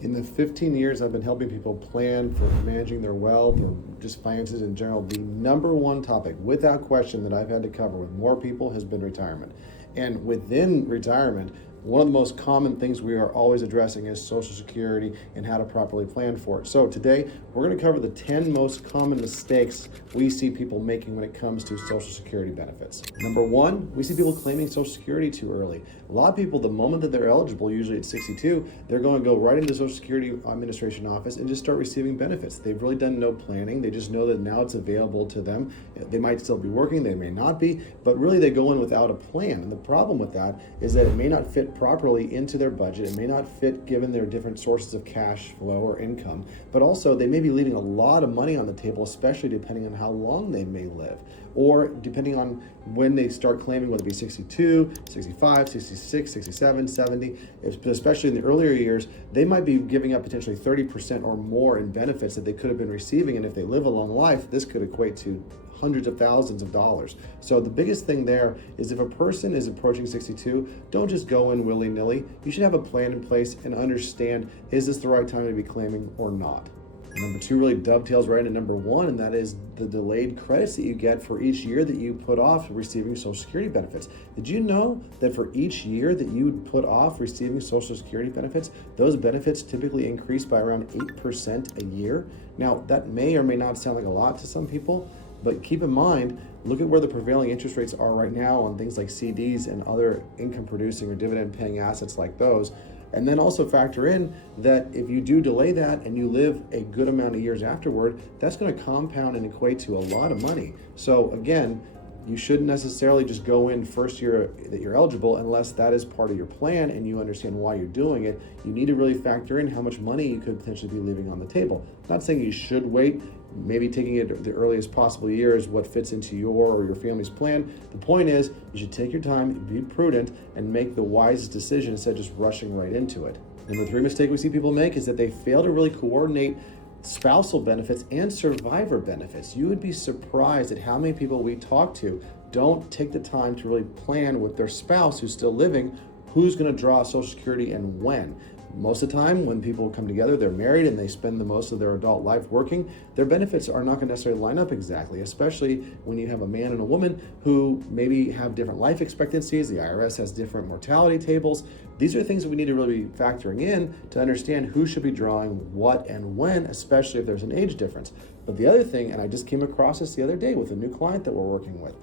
In the 15 years I've been helping people plan for managing their wealth or just finances in general, the number one topic, without question, that I've had to cover with more people has been retirement. And within retirement, one of the most common things we are always addressing is Social Security and how to properly plan for it. So today, we're going to cover the 10 most common mistakes we see people making when it comes to Social Security benefits. Number one, we see people claiming Social Security too early. A lot of people, the moment that they're eligible, usually at 62, they're going to go right into the Social Security Administration office and just start receiving benefits. They've really done no planning. They just know that now it's available to them. They might still be working, they may not be, but really they go in without a plan. And the problem with that is that it may not fit properly into their budget. It may not fit given their different sources of cash flow or income, but also they may be leaving a lot of money on the table, especially depending on how long they may live, or depending on when they start claiming, whether it be 62, 65, 66, 67, 70, especially in the earlier years, they might be giving up potentially 30% or more in benefits that they could have been receiving. And if they live a long life, this could equate to hundreds of thousands of dollars. So the biggest thing there is if a person is approaching 62, don't just go in willy-nilly. You should have a plan in place and understand, is this the right time to be claiming or not? Number two really dovetails right into number one, and that is the delayed credits that you get for each year that you put off receiving Social Security benefits. Did you know that for each year that you put off receiving Social Security benefits, those benefits typically increase by around 8% a year? Now, that may or may not sound like a lot to some people, but keep in mind, look at where the prevailing interest rates are right now on things like CDs and other income producing or dividend paying assets like those. And then also factor in that if you do delay that and you live a good amount of years afterward, that's going to compound and equate to a lot of money. So again, you shouldn't necessarily just go in first year that you're eligible unless that is part of your plan and you understand why you're doing it. You need to really factor in how much money you could potentially be leaving on the table. I'm not saying you should wait. Maybe taking it the earliest possible year is what fits into your or your family's plan. The point is, you should take your time, be prudent, and make the wisest decision instead of just rushing right into it. Number three mistake we see people make is that they fail to really coordinate spousal benefits and survivor benefits. You would be surprised at how many people we talk to don't take the time to really plan with their spouse who's still living, who's going to draw Social Security and when. Most of the time, when people come together, they're married and they spend the most of their adult life working, their benefits are not going to necessarily line up exactly, especially when you have a man and a woman who maybe have different life expectancies. The IRS has different mortality tables. These are things that we need to really be factoring in to understand who should be drawing what and when, especially if there's an age difference. But the other thing, and I just came across this the other day with a new client that we're working with,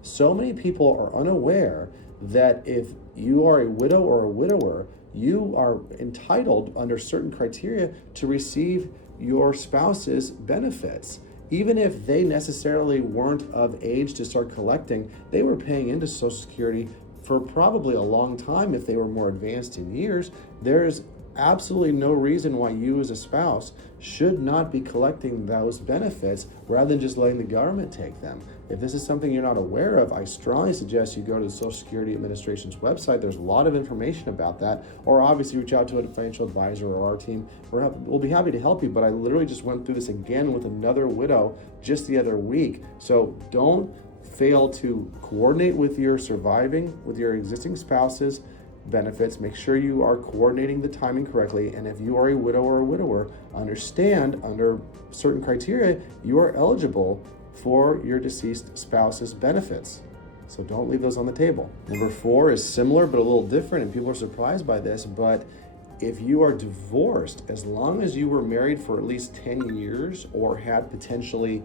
so many people are unaware that if you are a widow or a widower, you are entitled under certain criteria to receive your spouse's benefits. Even if they necessarily weren't of age to start collecting, they were paying into Social Security for probably a long time. If they were more advanced in years, there's absolutely no reason why you as a spouse should not be collecting those benefits rather than just letting the government take them. If this is something you're not aware of, I strongly suggest you go to the Social Security Administration's website. There's a lot of information about that, or obviously reach out to a financial advisor or our team. We'll be happy to help you, but I literally just went through this again with another widow just the other week. So don't fail to coordinate with your existing spouse's benefits. Make sure you are coordinating the timing correctly, and if you are a widow or a widower, understand under certain criteria you are eligible for your deceased spouse's benefits. So don't leave those on the table. Number four is similar but a little different, and people are surprised by this, but if you are divorced, as long as you were married for at least 10 years or had potentially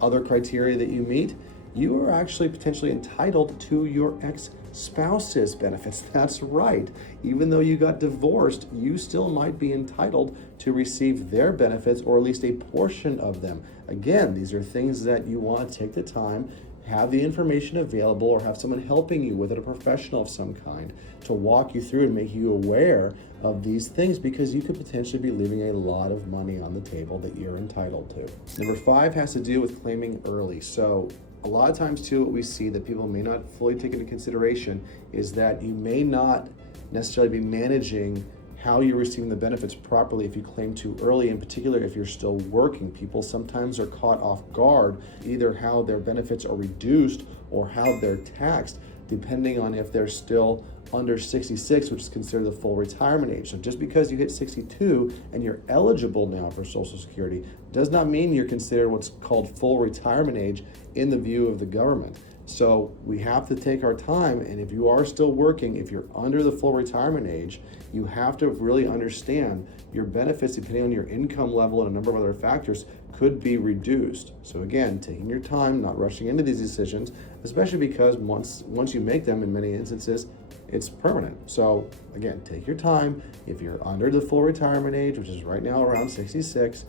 other criteria that you meet, you are actually potentially entitled to your ex-spouse's benefits. That's right. Even though you got divorced, you still might be entitled to receive their benefits, or at least a portion of them. Again, these are things that you want to take the time, have the information available, or have someone helping you with it, a professional of some kind, to walk you through and make you aware of these things, because you could potentially be leaving a lot of money on the table that you're entitled to. Number five has to do with claiming early. So a lot of times too, what we see that people may not fully take into consideration is that you may not necessarily be managing how you're receiving the benefits properly if you claim too early, in particular if you're still working. People sometimes are caught off guard, either how their benefits are reduced or how they're taxed. depending on if they're still under 66, which is considered the full retirement age. So just because you hit 62 and you're eligible now for Social Security does not mean you're considered what's called full retirement age in the view of the government. So we have to take our time, and if you are still working, if you're under the full retirement age, you have to really understand your benefits, depending on your income level and a number of other factors, could be reduced. So again, taking your time, not rushing into these decisions, especially because once you make them, in many instances, it's permanent. So again, take your time. If you're under the full retirement age, which is right now around 66,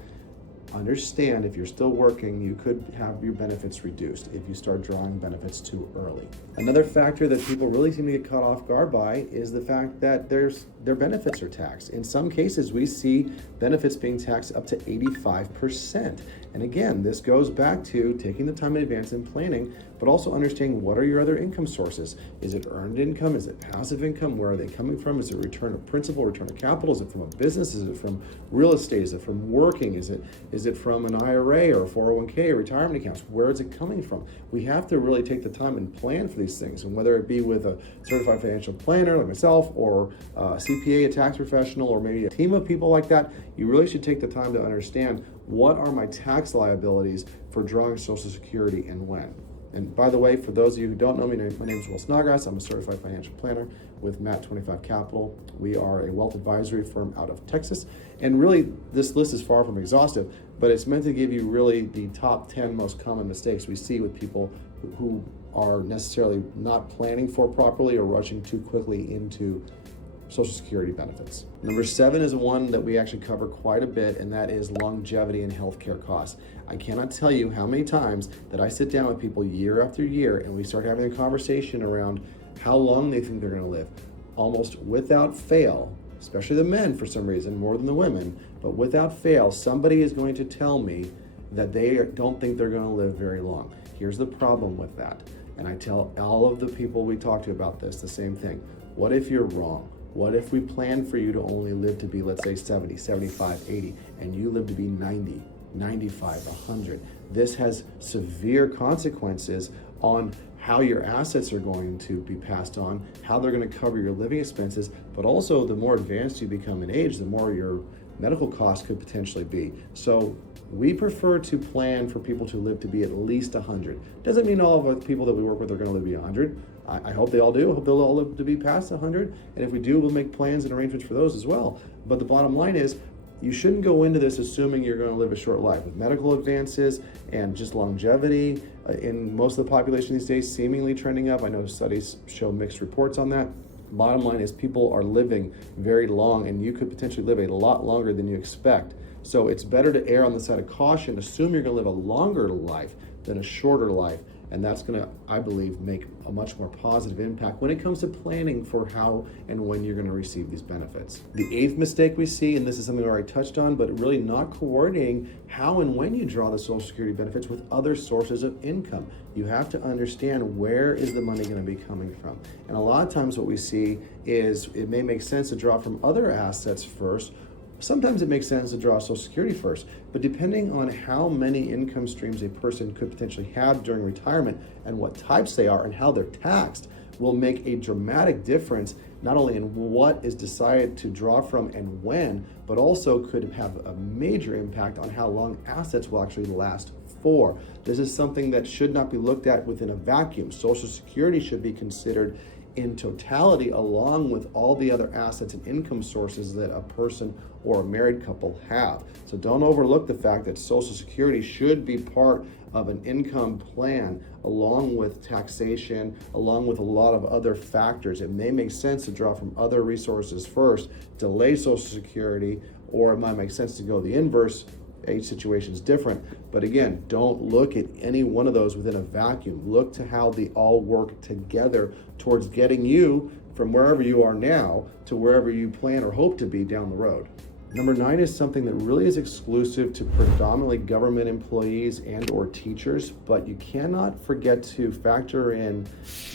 understand if you're still working, you could have your benefits reduced if you start drawing benefits too early. Another factor that people really seem to get caught off guard by is the fact that their benefits are taxed. In some cases, we see benefits being taxed up to 85%. And again, this goes back to taking the time in advance and planning, but also understanding what are your other income sources. Is it earned income? Is it passive income? Where are they coming from? Is it return of principal, return of capital? Is it from a business? Is it from real estate? Is it from working? Is it from an IRA or a 401k or retirement accounts? Where is it coming from? We have to really take the time and plan for these things. And whether it be with a certified financial planner like myself, or a CPA, a tax professional, or maybe a team of people like that, you really should take the time to understand what are my tax liabilities for drawing Social Security and when. And by the way, for those of you who don't know me, my name is Will Snodgrass. I'm a certified financial planner with Matt25 Capital. We are a wealth advisory firm out of Texas. And really, this list is far from exhaustive, but it's meant to give you really the top 10 most common mistakes we see with people who are necessarily not planning for properly or rushing too quickly into Social Security benefits. Number 7 is one that we actually cover quite a bit, and that is longevity and healthcare costs. I cannot tell you how many times that I sit down with people year after year and we start having a conversation around how long they think they're going to live. Almost without fail, especially the men for some reason, more than the women, but without fail, somebody is going to tell me that they don't think they're going to live very long. Here's the problem with that. And I tell all of the people we talk to about this the same thing. What if you're wrong? What if we plan for you to only live to be, let's say, 70, 75, 80, and you live to be 90, 95, 100? This has severe consequences on how your assets are going to be passed on, how they're going to cover your living expenses, but also the more advanced you become in age, the more your medical costs could potentially be. So we prefer to plan for people to live to be at least 100. Doesn't mean all of the people that we work with are going to live to be 100. I hope they all do. I hope they'll all live to be past 100. And if we do, we'll make plans and arrangements for those as well. But the bottom line is, you shouldn't go into this assuming you're going to live a short life. With medical advances and just longevity in most of the population these days seemingly trending up. I know studies show mixed reports on that. Bottom line is, people are living very long, and you could potentially live a lot longer than you expect. So it's better to err on the side of caution, assume you're going to live a longer life than a shorter life. And that's going to, I believe, make a much more positive impact when it comes to planning for how and when you're going to receive these benefits. The 8th mistake we see, and this is something I already touched on, but really not coordinating how and when you draw the Social Security benefits with other sources of income. You have to understand, where is the money going to be coming from? And a lot of times what we see is it may make sense to draw from other assets first. Sometimes it makes sense to draw Social Security first, but depending on how many income streams a person could potentially have during retirement and what types they are and how they're taxed will make a dramatic difference, not only in what is decided to draw from and when, but also could have a major impact on how long assets will actually last for. This is something that should not be looked at within a vacuum. Social Security should be considered in totality, along with all the other assets and income sources that a person or a married couple have. So don't overlook the fact that Social Security should be part of an income plan, along with taxation, along with a lot of other factors. It may make sense to draw from other resources first, delay Social Security, or it might make sense to go the inverse. Each situation is different, but again, don't look at any one of those within a vacuum. Look to how they all work together towards getting you from wherever you are now to wherever you plan or hope to be down the road. Number 9 is something that really is exclusive to predominantly government employees and or teachers, but you cannot forget to factor in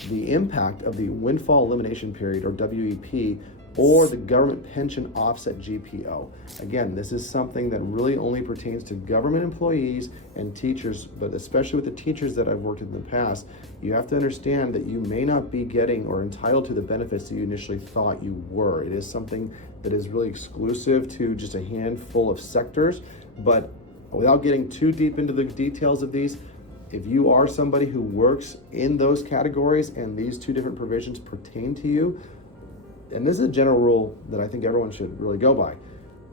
the impact of the windfall elimination period, or WEP, or the government pension offset GPO. Again, this is something that really only pertains to government employees and teachers, but especially with the teachers that I've worked with in the past, you have to understand that you may not be getting or entitled to the benefits that you initially thought you were. It is something that is really exclusive to just a handful of sectors, but without getting too deep into the details of these, if you are somebody who works in those categories and these two different provisions pertain to you, and this is a general rule that I think everyone should really go by,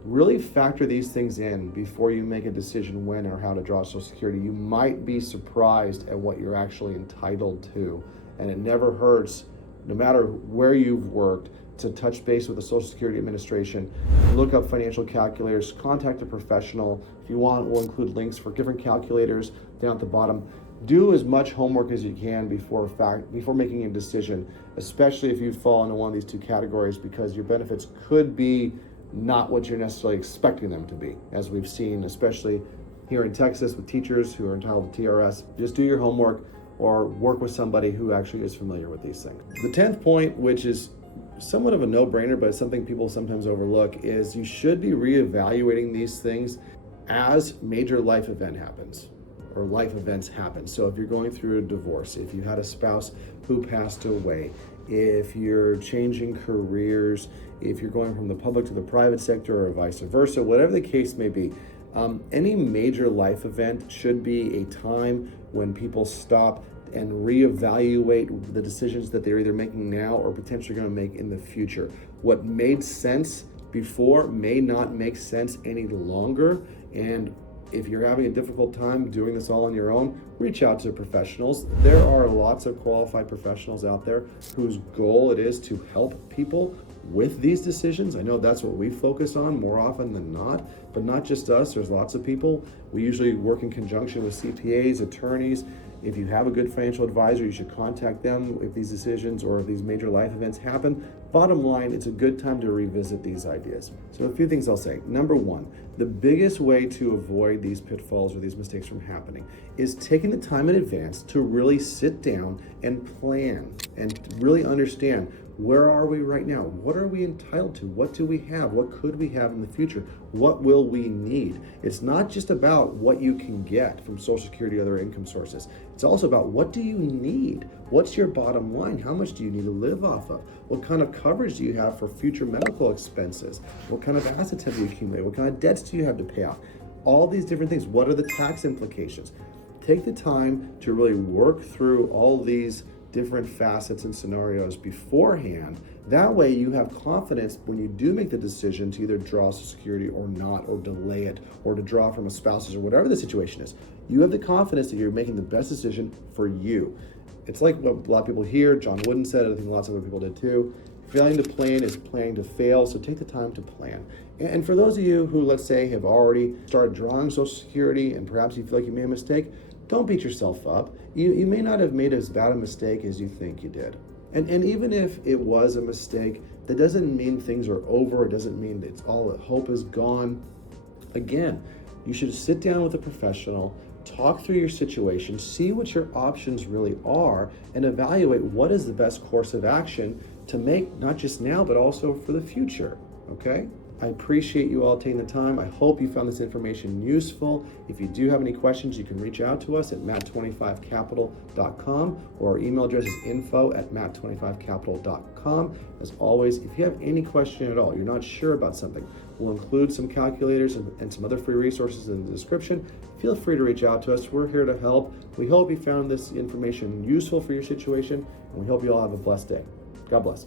really factor these things in before you make a decision when or how to draw Social Security. You might be surprised at what you're actually entitled to, and it never hurts, no matter where you've worked, to touch base with the Social Security Administration, look up financial calculators, contact a professional. If you want, we'll include links for different calculators down at the bottom. Do as much homework as you can before making a decision, especially if you fall into one of these two categories, because your benefits could be not what you're necessarily expecting them to be, as we've seen, especially here in Texas with teachers who are entitled to TRS. Just do your homework or work with somebody who actually is familiar with these things. The 10th point, which is somewhat of a no-brainer, but something people sometimes overlook, is you should be reevaluating these things as major life event happens or life events happen. So if you're going through a divorce, if you had a spouse who passed away, if you're changing careers, if you're going from the public to the private sector or vice versa, whatever the case may be, any major life event should be a time when people stop and reevaluate the decisions that they're either making now or potentially going to make in the future. What made sense before may not make sense any longer, and if you're having a difficult time doing this all on your own, reach out to professionals. There are lots of qualified professionals out there whose goal it is to help people with these decisions. I know that's what we focus on more often than not, but not just us. There's lots of people. We usually work in conjunction with CPAs, attorneys. If you have a good financial advisor, you should contact them if these decisions or if these major life events happen. Bottom line, it's a good time to revisit these ideas. So a few things I'll say. Number one, the biggest way to avoid these pitfalls or these mistakes from happening is taking the time in advance to really sit down and plan and really understand, where are we right now? What are we entitled to? What do we have? What could we have in the future? What will we need? It's not just about what you can get from Social Security or other income sources. It's also about, what do you need? What's your bottom line? How much do you need to live off of? What kind of coverage do you have for future medical expenses? What kind of assets have you accumulated? What kind of debts do you have to pay off? All these different things. What are the tax implications? Take the time to really work through all these different facets and scenarios beforehand. That way you have confidence when you do make the decision to either draw Social Security or not, or delay it, or to draw from a spouse's, or whatever the situation is. You have the confidence that you're making the best decision for you. It's like what a lot of people hear, John Wooden said, I think lots of other people did too. Failing to plan is planning to fail, so take the time to plan. And for those of you who, let's say, have already started drawing Social Security and perhaps you feel like you made a mistake, don't beat yourself up. You may not have made as bad a mistake as you think you did. And even if it was a mistake, that doesn't mean things are over. It doesn't mean it's all, hope is gone. Again, you should sit down with a professional, talk through your situation, see what your options really are, and evaluate what is the best course of action to make, not just now, but also for the future, okay? I appreciate you all taking the time. I hope you found this information useful. If you do have any questions, you can reach out to us at Matt25Capital.com, or our email address is info@Matt25Capital.com. As always, if you have any question at all, you're not sure about something, we'll include some calculators and some other free resources in the description. Feel free to reach out to us. We're here to help. We hope you found this information useful for your situation, and we hope you all have a blessed day. God bless.